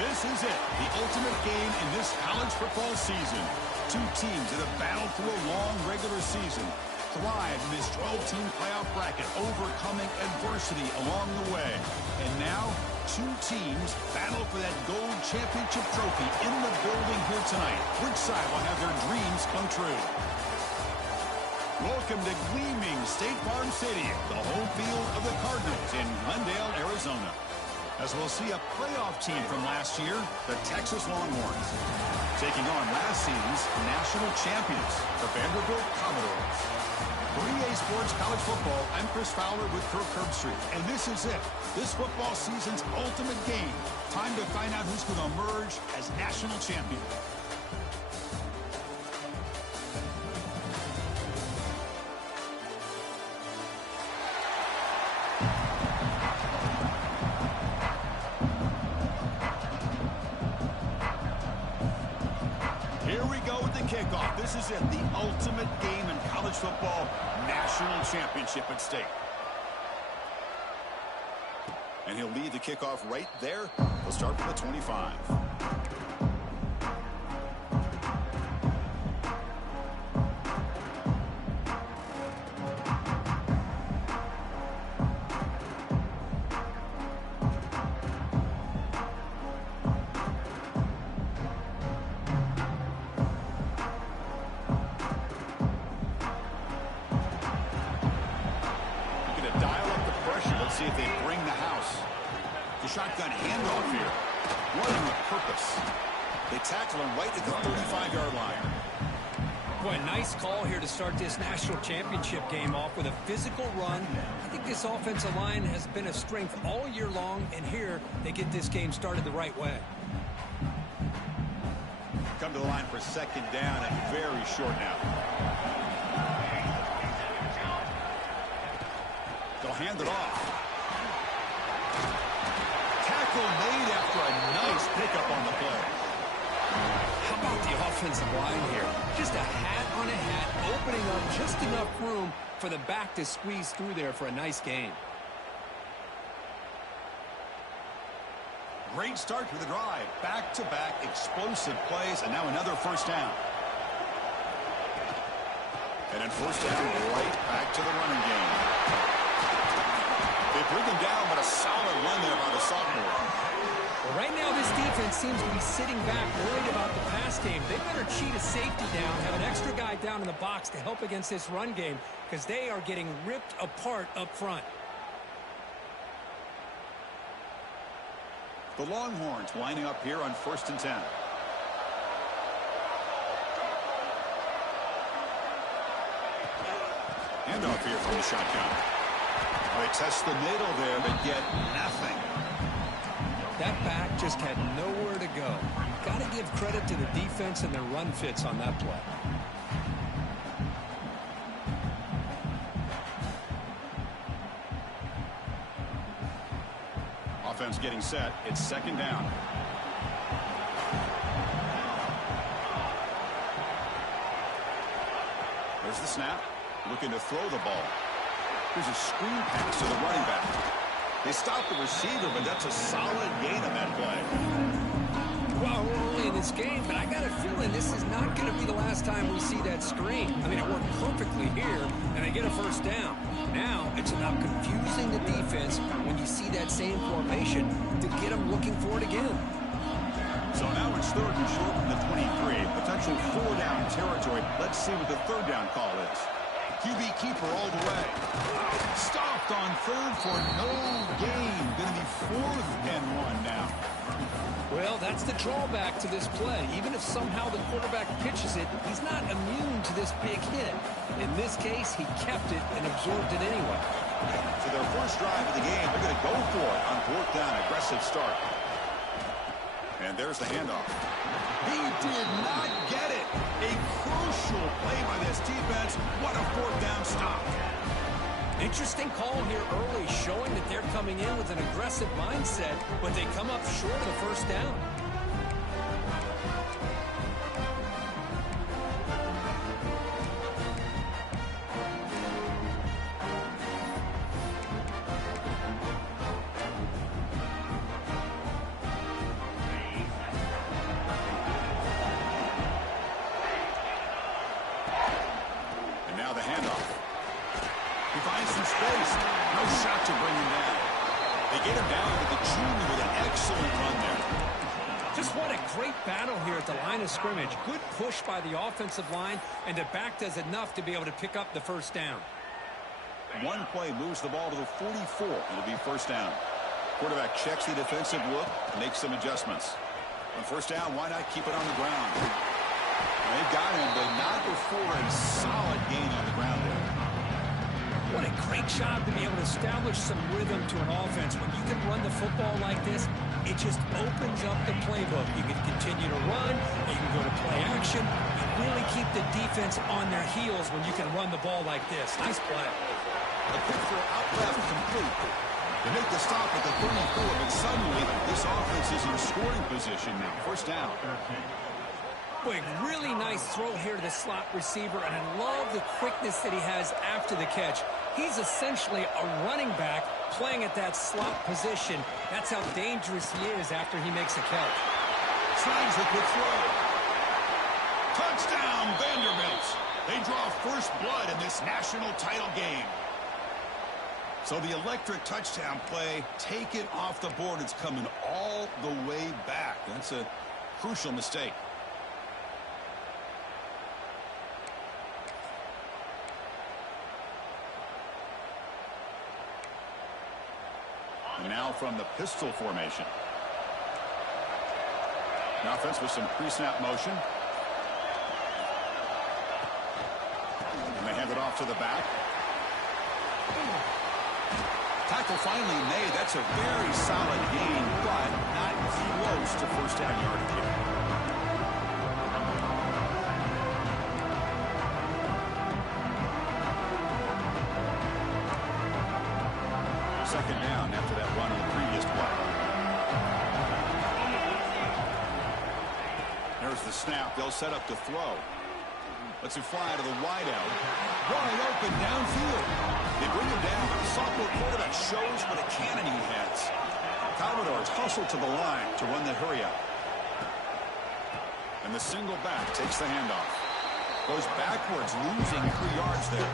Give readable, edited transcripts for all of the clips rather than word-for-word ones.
This is it, the ultimate game in this college football season. Two teams that have battled through a long regular season, thrived in this 12-team playoff bracket, overcoming adversity along the way. And now, two teams battle for that gold championship trophy in the building here tonight. Which side will have their dreams come true? Welcome to gleaming State Farm Stadium, the home field of the Cardinals in Glendale, Arizona. As we'll see a playoff team from last year, the Texas Longhorns, taking on last season's national champions, the Vanderbilt Commodores. For EA Sports College Football, I'm Chris Fowler with Kirk Herbstreit, and this is it, this football season's ultimate game. Time to find out who's going to emerge as national champion. Here we go with the kickoff. This is it, the ultimate game in college football, national championship at stake. And he'll lead the kickoff right there. He'll start from the 25. See if they bring the house. The shotgun handoff here. Running with purpose. They tackle him right at the 35-yard line. Boy, nice call here to start this national championship game off with a physical run. I think this offensive line has been a strength all year long, and here they get this game started the right way. Come to the line for second down and very short now. They'll hand it off. Tackle made after a nice pickup on the play. How about the offensive line here? Just a hat on a hat, opening up just enough room for the back to squeeze through there for a nice gain. Great start to the drive. Back-to-back explosive plays, and now another first down. And then first down right back to the running game. They bring him down, but a solid run there by the sophomore. Well, right now this defense seems to be sitting back, worried about the pass game. They better cheat a safety down, have an extra guy down in the box to help against this run game, because they are getting ripped apart up front. The Longhorns lining up here on 1st and 10. Handoff here from the shotgun. They test the middle there, but get nothing. That back just had nowhere to go. Got to give credit to the defense and their run fits on that play. Offense getting set. It's second down. There's the snap. Looking to throw the ball. Here's a screen pass to the running back. They stop the receiver, but that's a solid gain on that play. Well, we're early in this game, but I got a feeling this is not going to be the last time we see that screen. I mean, it worked perfectly here, and they get a first down. Now, it's about confusing the defense when you see that same formation to get them looking for it again. So now it's 3rd and short from the 23. Potential 4-down territory. Let's see what the 3rd down call is. QB keeper all the way. Stopped on 3rd for no gain. Going to be 4th and 1 now. Well, that's the drawback to this play. Even if somehow the quarterback pitches it, he's not immune to this big hit. In this case, he kept it and absorbed it anyway. So their first drive of the game, they're going to go for it on 4th down. Aggressive start. And there's the handoff. He did not get it. A crucial play by this defense. What a 4th down stop. Interesting call here early, showing that they're coming in with an aggressive mindset, but they come up short of the first down. handoff. He finds some space. No shot to bring him down. They get him down with the junior with an excellent run there. Just what a great battle here at the line of scrimmage. Good push by the offensive line, and the back does enough to be able to pick up the first down. One play moves the ball to the 44. It'll be first down. Quarterback checks the defensive look, makes some adjustments. On first down, why not keep it on the ground? They've got him, but not before a solid gain on the ground there. What a great job to be able to establish some rhythm to an offense. When you can run the football like this, it just opens up the playbook. You can continue to run, you can go to play action. You really keep the defense on their heels when you can run the ball like this. Nice play. A quick throw out left, complete. They make the stop at the 34, but suddenly this offense is in scoring position now. First down. Boy, really nice throw here to the slot receiver, and I love the quickness that he has after the catch. He's essentially a running back playing at that slot position. That's how dangerous he is after he makes a catch. Slides the quick throw. Touchdown, Vanderbilt. They draw first blood in this national title game. So the electric touchdown play, take it off the board. It's coming all the way back. That's a crucial mistake. And now from the pistol formation. Now offense with some pre-snap motion. And they hand it off to the back. Tackle finally made. That's a very solid gain, but not close to first down yardage here. Second down after that run on the previous play. There's the snap. They'll set up to throw. Lets him fly to the wideout. Wide open downfield. They bring him down. The sophomore quarterback shows what a cannon he has. Commodores hustle to the line to run the hurry up. And the single back takes the handoff. Goes backwards, losing 3 yards there.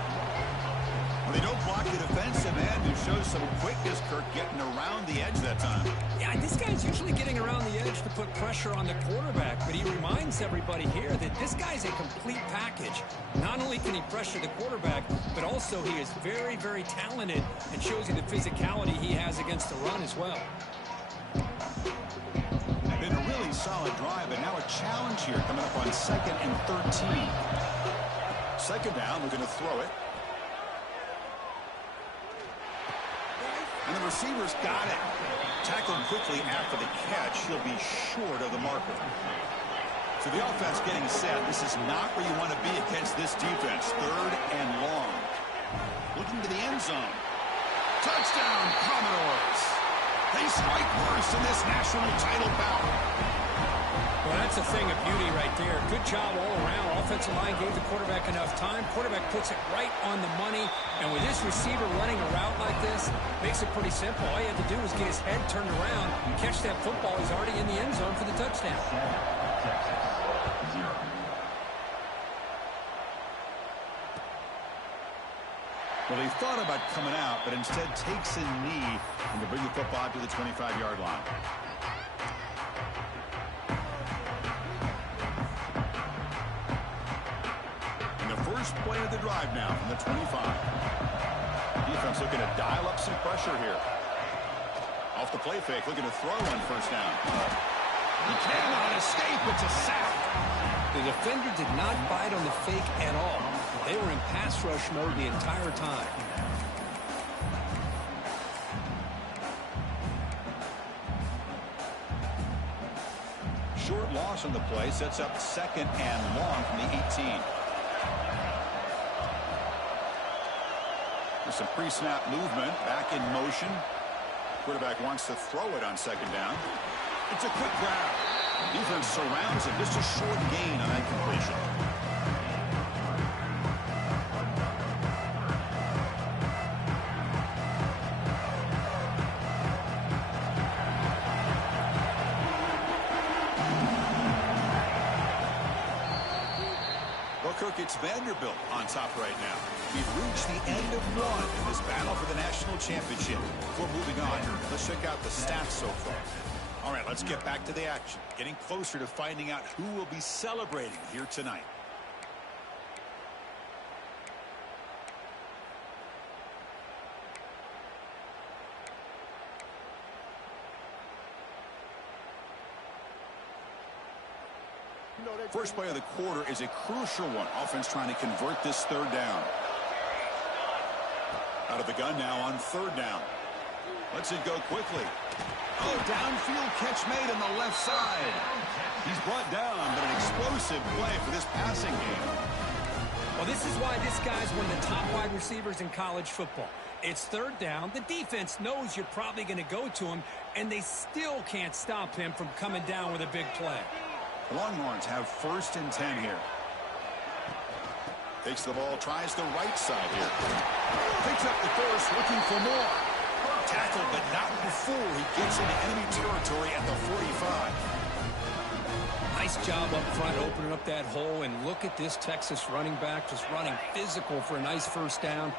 Well, they don't block the defensive end, who shows some quickness, Kirk, getting around the edge that time. Yeah, this guy's usually getting around the edge to put pressure on the quarterback, but he reminds everybody here that this guy's a complete package. Not only can he pressure the quarterback, but also he is very, very talented and shows you the physicality he has against the run as well. Been a really solid drive, but now a challenge here coming up on 2nd and 13. Second down, we're going to throw it. And the receiver's got it. Tackled quickly after the catch. He'll be short of the marker. So the offense getting set. This is not where you want to be against this defense. 3rd and long. Looking to the end zone. Touchdown, Commodores. They strike first in this national title bout. Well, that's a thing of beauty right there. Good job all around. Offensive line gave the quarterback enough time. Quarterback puts it right on the money. And with this receiver running a route like this, makes it pretty simple. All you have to do is get his head turned around, catch that football. He's already in the end zone for the touchdown. Well, he thought about coming out, but instead takes a knee and to bring the football to the 25-yard line. First play of the drive now from the 25. Defense looking to dial up some pressure here. Off the play fake, looking to throw on first down. He cannot escape. It's a sack. The defender did not bite on the fake at all. They were in pass rush mode the entire time. Short loss on the play sets up 2nd and long from the 18. There's some pre-snap movement, back in motion. Quarterback wants to throw it on 2nd down. It's a quick grab. Defense surrounds it. Just a short gain on that completion. Well, Kirk, It's Vanderbilt on top right now. We've reached the end of one in this battle for the national championship. Before moving on, let's check out the stats so far. All right, let's get back to the action. Getting closer to finding out who will be celebrating here tonight. First play of the quarter is a crucial one. Offense trying to convert this third down. Out of the gun now on third down. Lets it go quickly. Oh, downfield catch made on the left side. He's brought down, but an explosive play for this passing game. Well, this is why this guy's one of the top wide receivers in college football. It's third down. The defense knows you're probably going to go to him, and they still can't stop him from coming down with a big play. Longhorns have 1st and 10 here. Takes the ball, tries the right side here. Picks up the first, looking for more. Tackled, but not before he gets into enemy territory at the 45. Nice job up front opening up that hole, and look at this Texas running back just running physical for a nice first down.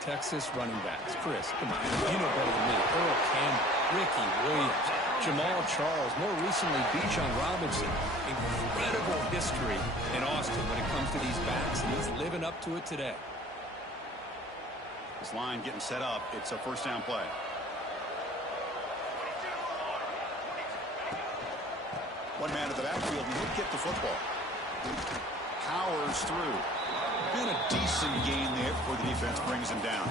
Texas running backs. Chris, come on. You know better than me. Earl Campbell, Ricky Williams, Jamal Charles, more recently Bijan Robinson. Incredible history in Austin when it comes to these backs, and he's living up to it today. This line getting set up. It's a first down play. One man to the backfield, and he'll get the football. Powers through. Been a decent gain there before the defense brings him down.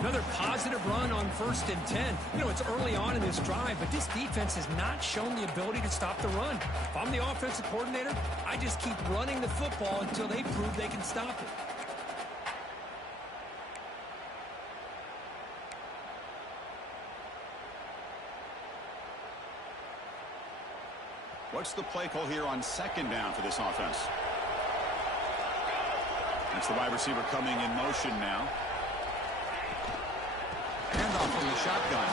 Another positive run on 1st and 10. You know, it's early on in this drive, but this defense has not shown the ability to stop the run. If I'm the offensive coordinator, I just keep running the football until they prove they can stop it. What's the play call here on 2nd down for this offense? That's the wide receiver coming in motion now. Handoff from the shotgun.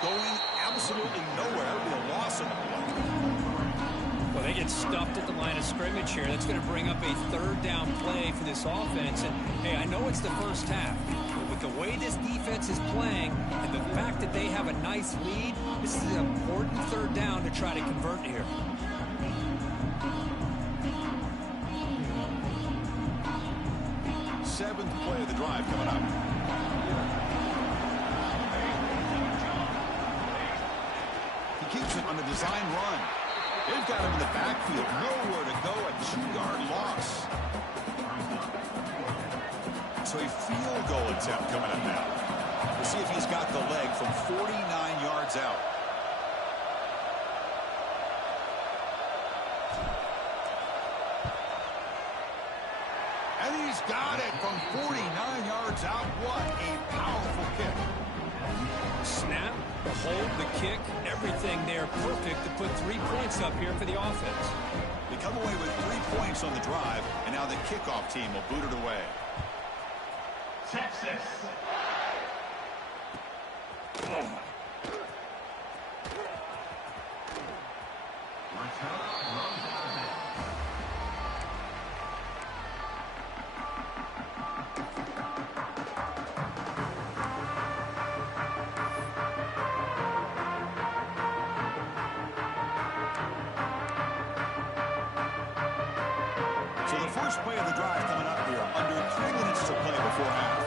Going absolutely nowhere. That would be a loss of the play. Well, they get stuffed at the line of scrimmage here. That's going to bring up a 3rd down play for this offense. And, hey, I know it's the first half, but with the way this defense is playing and the fact that they have a nice lead, this is an important 3rd down to try to convert here. Seventh play of the drive coming up. He keeps it on the design run. They've got him in the backfield. Nowhere to go. A 2-yard loss. So a field goal attempt coming up now. We'll see if he's got the leg from 49 yards out. And he's got it from 49 yards out. What a powerful kick. Snap, the hold, the kick, everything there perfect to put 3 points up here for the offense. They come away with 3 points on the drive, and now the kickoff team will boot it away. Texas. So the first play of the drive coming up here. Under 3 minutes to play before half.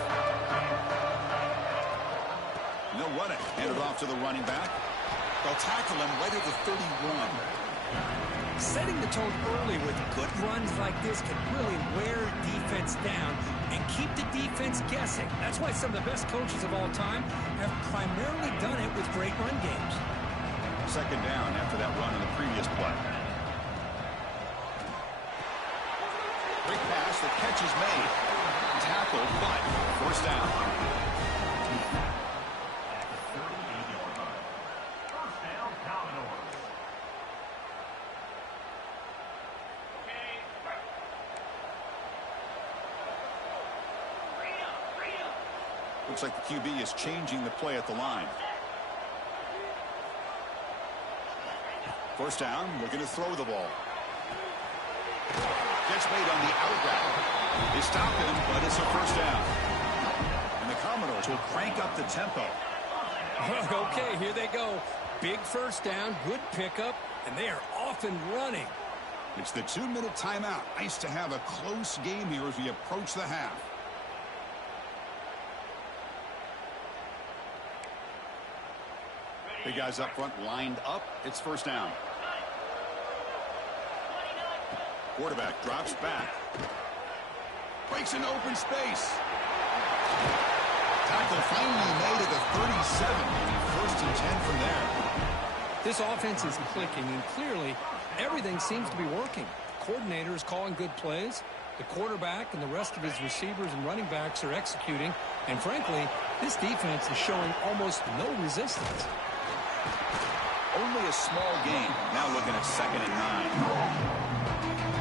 And they'll run it. Hand it off to the running back. They'll tackle him right at the 31. Setting the tone early with good runs like this can really wear defense down and keep the defense guessing. That's why some of the best coaches of all time have primarily done it with great run games. 2nd down after that run in the previous play. Quick pass, the catch is made. Tackled, but 1st down. Looks like the QB is changing the play at the line. 1st down, looking to throw the ball. Catch made on the out route. They stop him, but it's a first down. And the Commodores will crank up the tempo. Okay, here they go. Big first down, good pickup, and they are off and running. It's the 2-minute timeout. Nice to have a close game here as we approach the half. The guys up front lined up. It's first down. Quarterback drops back. Breaks an open space. Tackle finally made at the 37. First and 10 from there. This offense is clicking, and clearly everything seems to be working. The coordinator is calling good plays. The quarterback and the rest of his receivers and running backs are executing. And frankly, this defense is showing almost no resistance. Only a small gain. Now looking at 2nd and 9.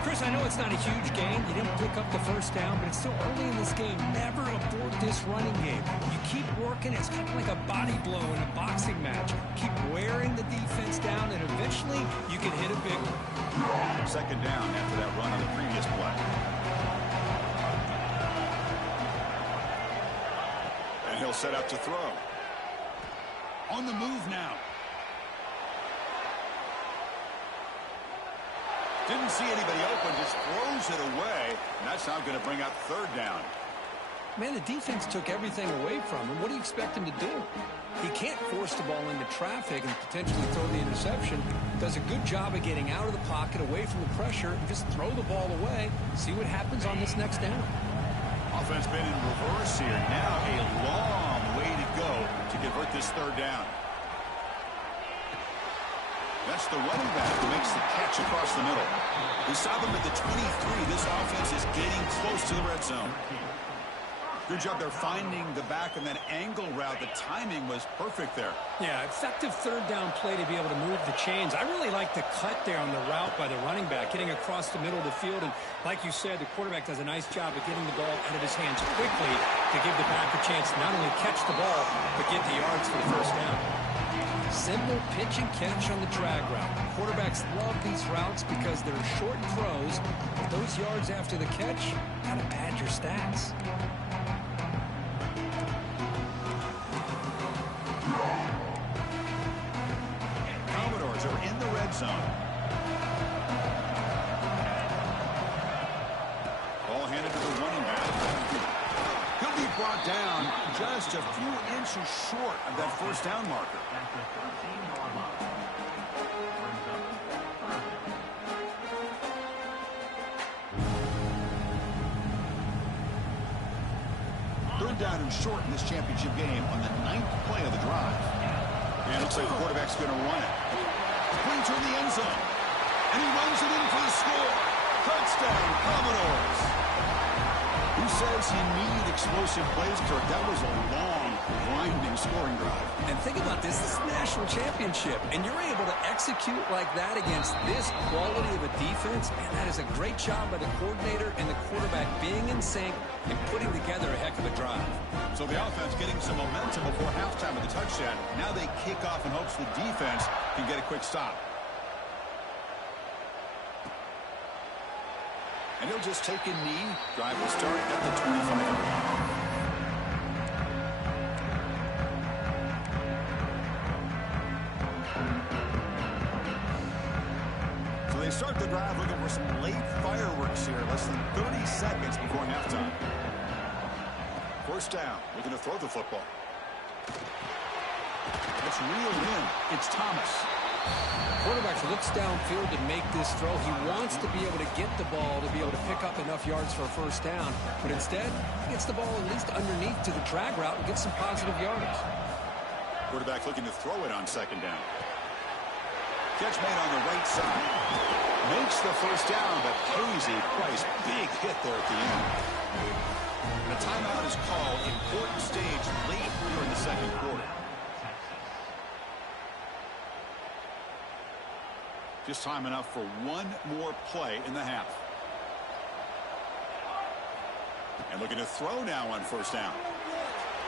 Chris, I know it's not a huge gain. You didn't pick up the first down, but it's still early in this game. Never abort this running game. You keep working. It's kind of like a body blow in a boxing match. Keep wearing the defense down, and eventually you can hit a big one. 2nd down after that run on the previous play. And he'll set up to throw. On the move now. Didn't see anybody open, just throws it away, and that's now going to bring up 3rd down. Man, the defense took everything away from him. What do you expect him to do? He can't force the ball into traffic and potentially throw the interception. Does a good job of getting out of the pocket, away from the pressure, and just throw the ball away. See what happens on this next down. Offense been in reverse here. Now a long way to go to convert this 3rd down. That's the running back who makes the catch across the middle. We saw them at the 23. This offense is getting close to the red zone. Good job there finding the back and that angle route. The timing was perfect there. Yeah, effective 3rd down play to be able to move the chains. I really like the cut there on the route by the running back, getting across the middle of the field. And like you said, the quarterback does a nice job of getting the ball out of his hands quickly to give the back a chance to not only catch the ball, but get the yards for the first down. Simple pitch and catch on the drag route. Quarterbacks love these routes because they're short throws. But those yards after the catch gotta pad your stats. Commodores are in the red zone. Ball handed to the running back. He'll be brought down just a few inches short of that first down marker. Third down and short in this championship game on the 9th play of the drive. And it looks like the quarterback's going to run it. Brings her in the end zone. And he runs it in for the score. Touchdown, Commodores. Who says he needed explosive plays, Kirk? That was a long, grinding scoring drive. And think about this. This is a national championship. And you're able to execute like that against this quality of a defense. Man, that is a great job by the coordinator and the quarterback being in sync and putting together a heck of a drive. So the offense getting some momentum before halftime with the touchdown. Now they kick off in hopes the defense can get a quick stop. And he'll just take a knee. Drive will start at the 25. So they start the drive looking for some late fireworks here. Less than 30 seconds before halftime. First down. Looking to throw the football. It's reeled in. It's Thomas. Quarterback looks downfield to make this throw. He wants to be able to get the ball to be able to pick up enough yards for a first down. But instead, he gets the ball at least underneath to the drag route and gets some positive yardage. Quarterback looking to throw it on 2nd down. Catch made on the right side. Makes the first down, but pays a price. Big hit there at the end. The timeout is called. Important stage late here in the 2nd quarter. Just time enough for one more play in the half. And looking to throw now on first down.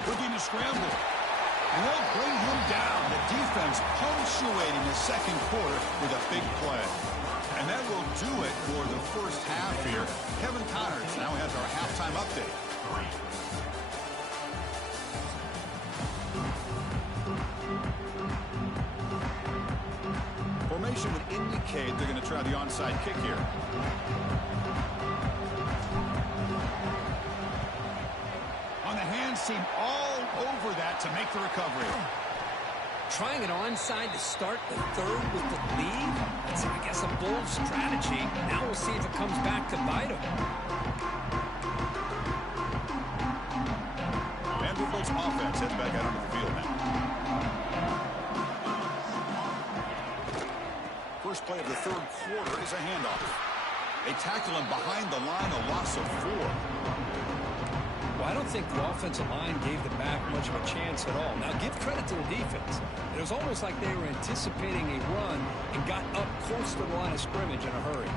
Looking to scramble. And they'll bring him down. The defense punctuating the 2nd quarter with a big play. And that will do it for the first half here. Kevin Connors now has our halftime update. Formation would indicate they're going to try the onside kick here. On the hands team all over that to make the recovery. Trying it onside to start the third with the lead? That's, I guess, a bold strategy. Now we'll see if it comes back to bite him. Vanderbilt's offense heads back out onto the field now. First play of the third quarter is a handoff. They tackle him behind the line, a loss of 4. Well, I don't think the offensive line gave the back much of a chance at all. Now, give credit to the defense. It was almost like they were anticipating a run and got up close to the line of scrimmage in a hurry.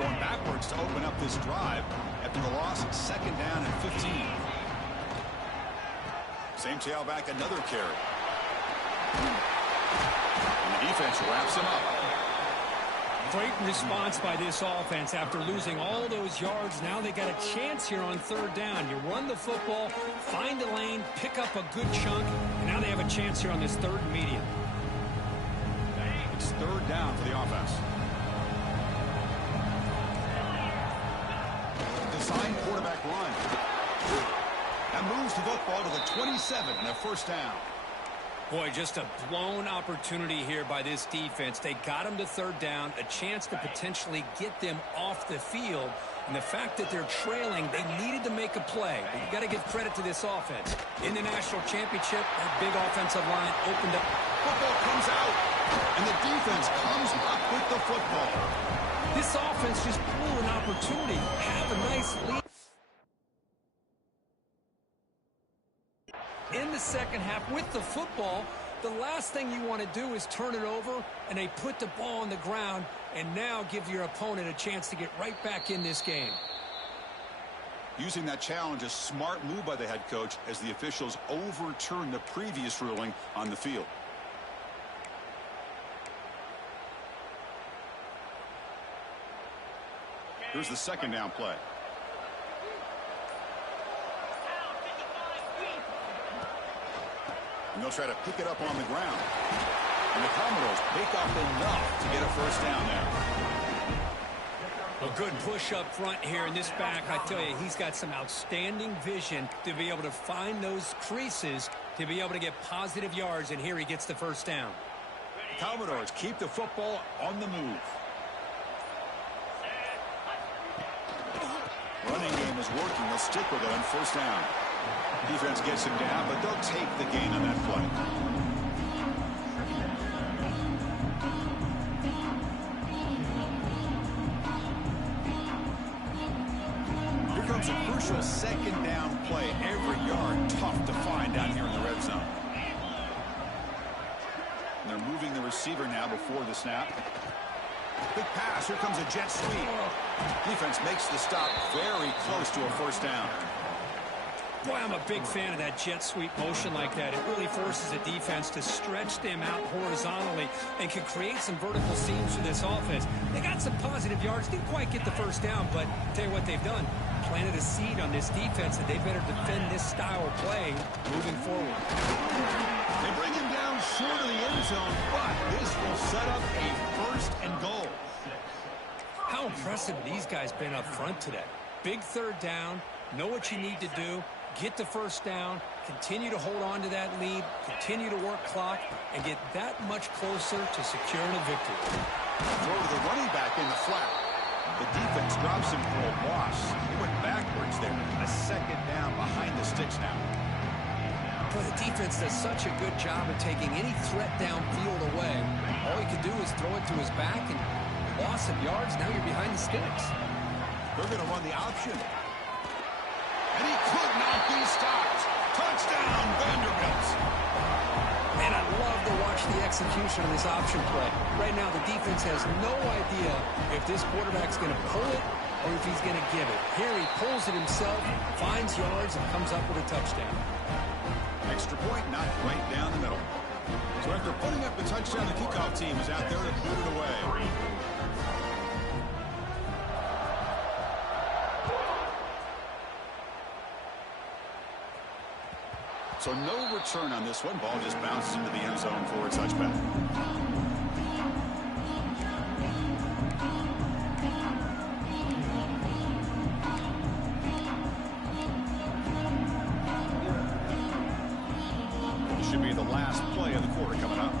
Going backwards to open up this drive after the loss, 2nd down and 15. Same tailback, another carry. And the defense wraps him up. Great response by this offense after losing all those yards. Now they got a chance here on 3rd down. You run the football, find a lane, pick up a good chunk, and now they have a chance here on this 3rd and medium. It's 3rd down for the offense. Design quarterback run. That moves the football to the 27 and a 1st down. Boy, just a blown opportunity here by this defense. They got them to 3rd down, a chance to potentially get them off the field. And the fact that they're trailing, they needed to make a play. But you got to give credit to this offense. In the national championship, that big offensive line opened up. Football comes out, and the defense comes up with the football. This offense just blew an opportunity. Have a nice lead. In the 2nd half with the football, the last thing you want to do is turn it over, and they put the ball on the ground and now give your opponent a chance to get right back in this game. Using that challenge, a smart move by the head coach as the officials overturn the previous ruling on the field. Here's the 2nd down play. And they'll try to pick it up on the ground. And the Commodores pick up enough to get a 1st down there. A good push up front here in this back. I tell you, he's got some outstanding vision to be able to find those creases to be able to get positive yards. And here he gets the 1st down. Commodores keep the football on the move. Running game is working. They'll stick with it on 1st down. Defense gets him down, but they'll take the gain on that play. Here comes a crucial 2nd down play. Every yard tough to find down here in the red zone. And they're moving the receiver now before the snap. Big pass. Here comes a jet sweep. Defense makes the stop very close to a 1st down. Boy, I'm a big fan of that jet sweep motion like that. It really forces a defense to stretch them out horizontally and can create some vertical seams for this offense. They got some positive yards. Didn't quite get the 1st down, but I'll tell you what they've done. Planted a seed on this defense that they better defend this style of play moving forward. They bring him down short of the end zone, but this will set up a 1st and goal. How impressive have these guys been up front today? Big 3rd down. Know what you need to do. Get the 1st down, continue to hold on to that lead, continue to work clock, and get that much closer to securing a victory. Throw to the running back in the flat. The defense drops him for a loss. He went backwards there. A 2nd down behind the sticks now. But the defense does such a good job of taking any threat downfield away. All he can do is throw it to his back, and loss of yards, now you're behind the sticks. They're going to run the option. And he could not be stopped. Touchdown, Vanderbilt. Man, I love to watch the execution of this option play. Right now, the defense has no idea if this quarterback's going to pull it or if he's going to give it. Here he pulls it himself, finds yards, and comes up with a touchdown. Extra point, not right down the middle. So after putting up the touchdown, the kickoff team is out there to boot it away. So no return on this one. Ball just bounces into the end zone for a touchback. This should be the last play of the quarter coming up.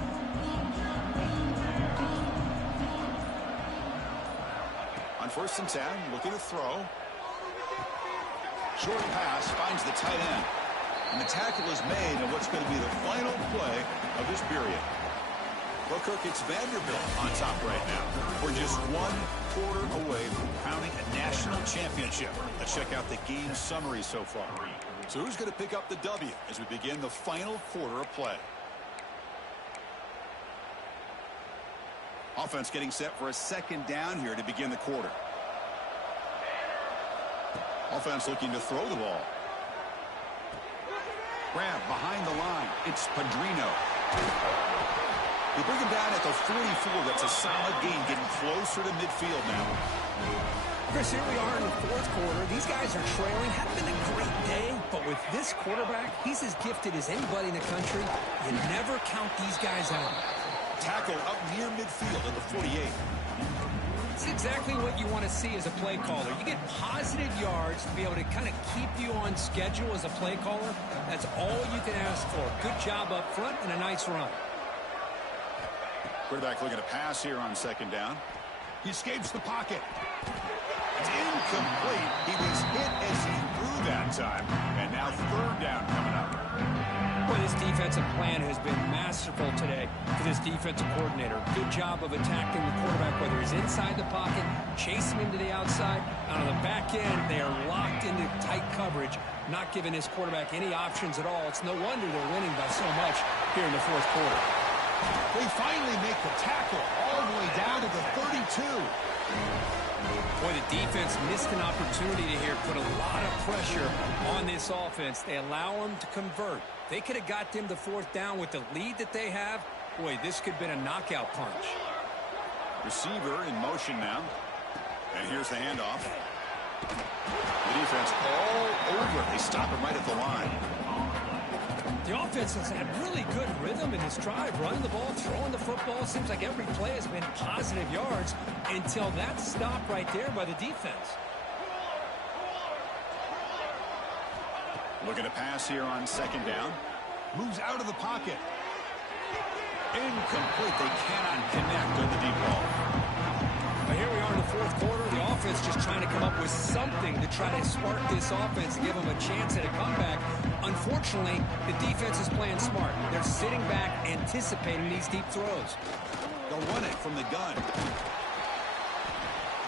On 1st and 10, looking to throw. Short pass finds the tight end. And the tackle is made on what's going to be the final play of this period. Well, Kirk, it's Vanderbilt on top right now. We're just 1 quarter away from crowning a national championship. Let's check out the game summary so far. So who's going to pick up the W as we begin the final quarter of play? Offense getting set for a 2nd down here to begin the quarter. Offense looking to throw the ball. Grab behind the line. It's Padrino. They bring him down at the 44. That's a solid gain, getting closer to midfield now. Chris, here we are in the 4th quarter. These guys are trailing. Hadn't been a great day, but with this quarterback, he's as gifted as anybody in the country. You never count these guys out. Tackle up near midfield at the 48. It's exactly what you want to see as a play caller. You get positive yards to be able to kind of keep you on schedule as a play caller. That's all you can ask for. Good job up front and a nice run. Quarterback looking to pass here on 2nd down. He escapes the pocket. It's incomplete. He was hit as he threw that time. And now 3rd down coming up. Boy, this defensive plan has been masterful today for this defensive coordinator. Good job of attacking the quarterback, whether he's inside the pocket, chasing him to the outside. And on the back end, they are locked into tight coverage, not giving this quarterback any options at all. It's no wonder they're winning by so much here in the 4th quarter. They finally make the tackle all the way down to the 32. Boy, the defense missed an opportunity to here put a lot of pressure on this offense. They allow them to convert. They could have got them the 4th down with the lead that they have. Boy, this could have been a knockout punch. Receiver in motion now. And here's the handoff. The defense all over it. They stop him right at the line. The offense has had really good rhythm in this drive, running the ball, throwing the football. Seems like every play has been positive yards until that stop right there by the defense. Looking to pass here on 2nd down. Moves out of the pocket. Incomplete. They cannot connect on the deep ball. But here we are in the 4th quarter. The offense just trying to come up with something to try to spark this offense and give them a chance at a comeback. Unfortunately, the defense is playing smart. They're sitting back, anticipating these deep throws. They'll run it from the gun.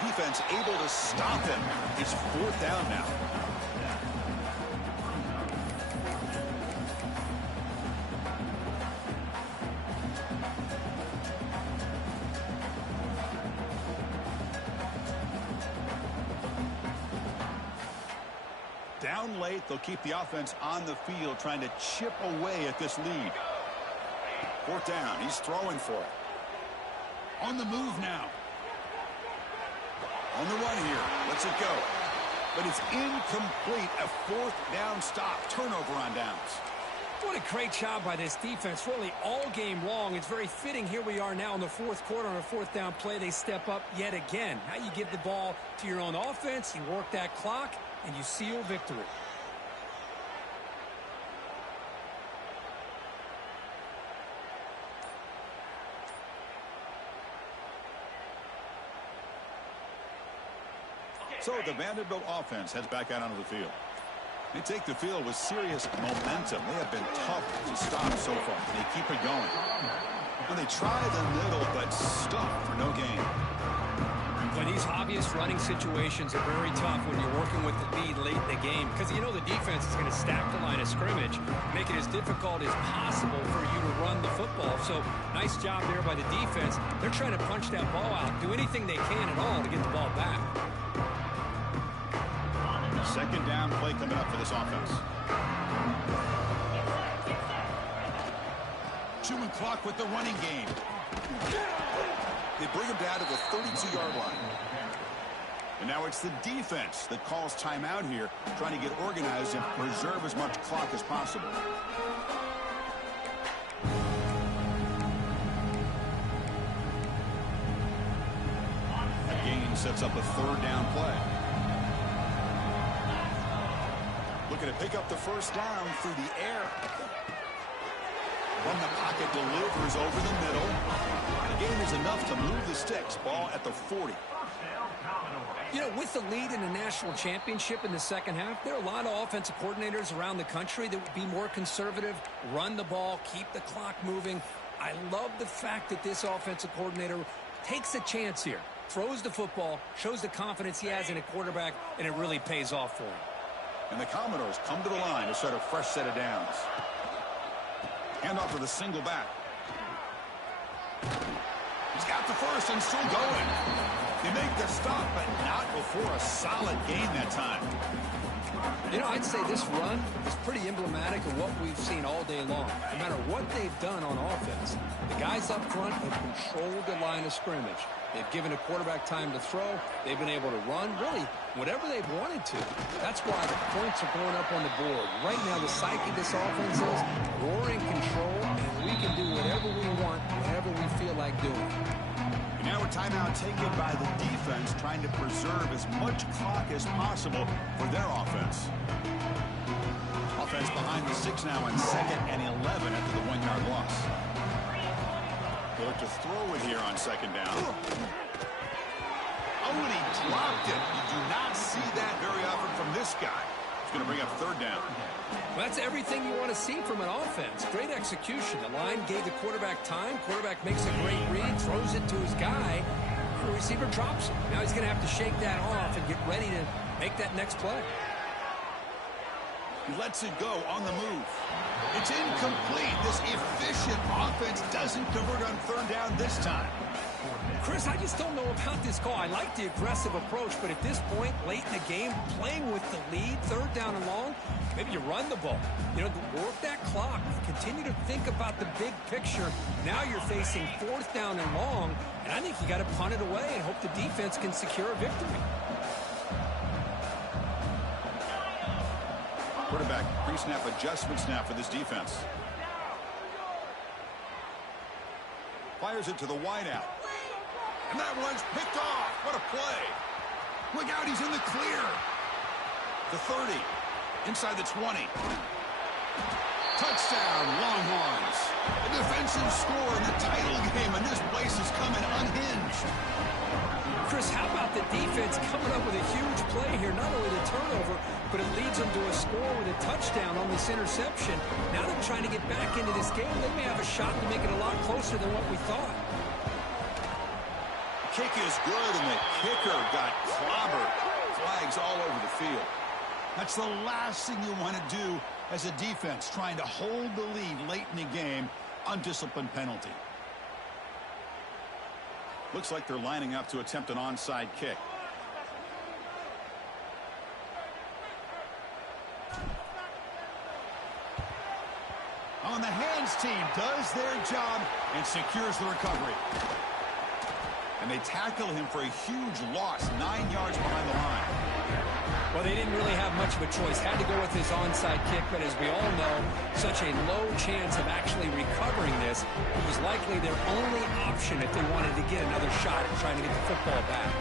Defense able to stop him. It's 4th down now. Down late, they'll keep the offense on the field, trying to chip away at this lead. 4th down, he's throwing for it. On the move now. On the run here, lets it go. But it's incomplete, a 4th down stop, turnover on downs. What a great job by this defense, really all game long. It's very fitting. Here we are now in the 4th quarter on a 4th down play. They step up yet again. Now you give the ball to your own offense, you work that clock, and you seal victory. So the Vanderbilt offense heads back out onto the field. They take the field with serious momentum. They have been tough to stop so far. They keep it going. And they try the middle, but stuck for no gain. But these obvious running situations are very tough when you're working with the lead late in the game, because you know the defense is going to stack the line of scrimmage, make it as difficult as possible for you to run the football. So nice job there by the defense. They're trying to punch that ball out, do anything they can at all to get the ball back. 2nd down play coming up for this offense. consuming clock with the running game. They bring him down to the 32-yard line. And now it's the defense that calls timeout here, trying to get organized and preserve as much clock as possible. A gain sets up a third down play. Looking to pick up the first down through the air. From the pocket, delivers over the middle. The gain is enough to move the sticks. Ball at the 40. You know, with the lead in the national championship in the second half, there are a lot of offensive coordinators around the country that would be more conservative, run the ball, keep the clock moving. I love the fact that this offensive coordinator takes a chance here, throws the football, shows the confidence he has in a quarterback, and it really pays off for him. And the Commodores come to the line to start a fresh set of downs. Handoff with a single back. He's got the first and still going. They make the stop, but not before a solid gain that time. You know, I'd say this run is pretty emblematic of what we've seen all day long. No matter what they've done on offense, the guys up front have controlled the line of scrimmage. They've given a quarterback time to throw. They've been able to run, really, whatever they've wanted to. That's why the points are going up on the board. Right now, the psyche of this offense is we're in control, and we can do whatever we want, whatever we feel like doing. And now a timeout taken by the defense, trying to preserve as much clock as possible for their offense. Offense behind the 6 now on 2nd and 11 after the 1-yard loss. They look to throw it here on 2nd down. Oh, and he dropped it. You do not see that very often from this guy. He's going to bring up 3rd down. Well, that's everything you want to see from an offense. Great execution. The line gave the quarterback time. Quarterback makes a great read, throws it to his guy. The receiver drops it. Now he's going to have to shake that off and get ready to make that next play. He lets it go on the move. It's incomplete. This efficient offense doesn't convert on 3rd down this time. Chris, I just don't know about this call. I like the aggressive approach, but at this point, late in the game, playing with the lead, 3rd down and long, maybe you run the ball. You know, work that clock. Continue to think about the big picture. Now you're facing 4th down and long, and I think you got to punt it away and hope the defense can secure a victory. Quarterback pre-snap adjustment snap for this defense. Fires it to the wideout. And that one's picked off. What a play. Look out, he's in the clear. The 30. Inside the 20. Touchdown, Longhorns. A defensive score in the title game, and this place is coming unhinged. Chris, how about the defense coming up with a huge play here? Not only the turnover, but it leads them to a score with a touchdown on this interception. Now they're trying to get back into this game. They may have a shot to make it a lot closer than what we thought. Kick is good, and the kicker got clobbered. Flags all over the field. That's the last thing you want to do as a defense, trying to hold the lead late in the game. Undisciplined penalty. Looks like they're lining up to attempt an onside kick. On the hands team does their job and secures the recovery. And they tackle him for a huge loss, 9 yards behind the line. Well, they didn't really have much of a choice. Had to go with his onside kick, but as we all know, such a low chance of actually recovering this. It was likely their only option if they wanted to get another shot at trying to get the football back.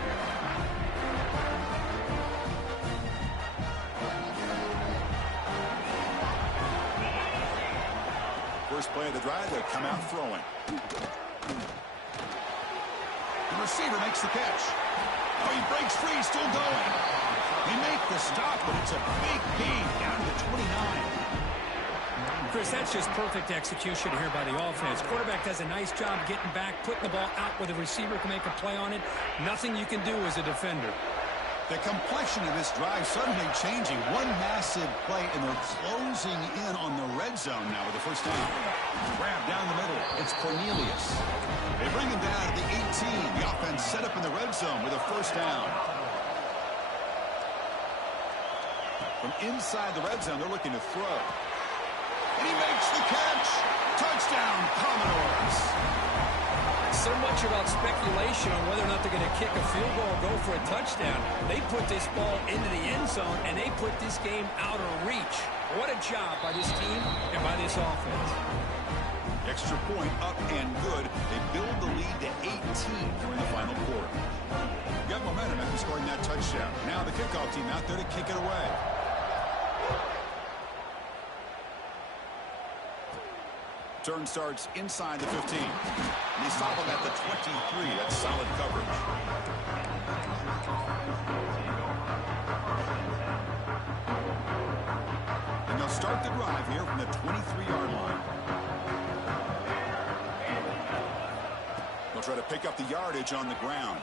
First play of the drive, they come out throwing. The receiver makes the catch. Oh, he breaks free, still going. They make the stop, but it's a big gain down to the 29. Chris, that's just perfect execution here by the offense. Quarterback does a nice job getting back, putting the ball out where the receiver can make a play on it. Nothing you can do as a defender. The complexion of this drive suddenly changing. One massive play, and they're closing in on the red zone now with the first down. Grab down the middle. It's Cornelius. They bring him down to the 18. The offense set up in the red zone with a first down. From inside the red zone, they're looking to throw. And he makes the catch. Touchdown, Commodores. So much about speculation on whether or not they're going to kick a field goal or go for a touchdown. They put this ball into the end zone, and they put this game out of reach. What a job by this team and by this offense. Extra point up and good. They build the lead to 18 in the final quarter. Got momentum after scoring that touchdown. Now the kickoff team out there to kick it away. Turn starts inside the 15. And they stop him at the 23. That's solid coverage. And they'll start the drive here from the 23-yard line. They'll try to pick up the yardage on the ground.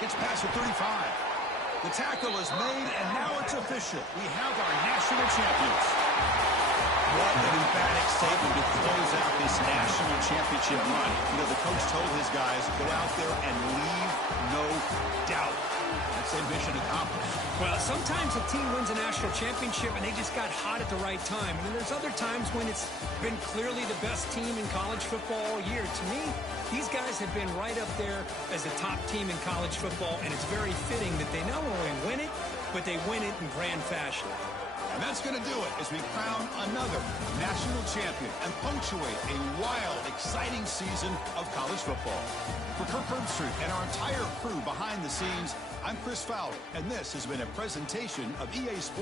Gets past the 35. The tackle is made, and now it's official. We have our national champions. What an emphatic statement to close out this national championship run. You know, the coach told his guys, go out there and leave no doubt. That's a mission accomplished. Well, sometimes a team wins a national championship and they just got hot at the right time. And then there's other times when it's been clearly the best team in college football all year. To me, these guys have been right up there as the top team in college football, and it's very fitting that they not only win it, but they win it in grand fashion. And that's going to do it as we crown another national champion and punctuate a wild, exciting season of college football. For Kirk Herbstreit and our entire crew behind the scenes, I'm Chris Fowler, and this has been a presentation of EA Sports.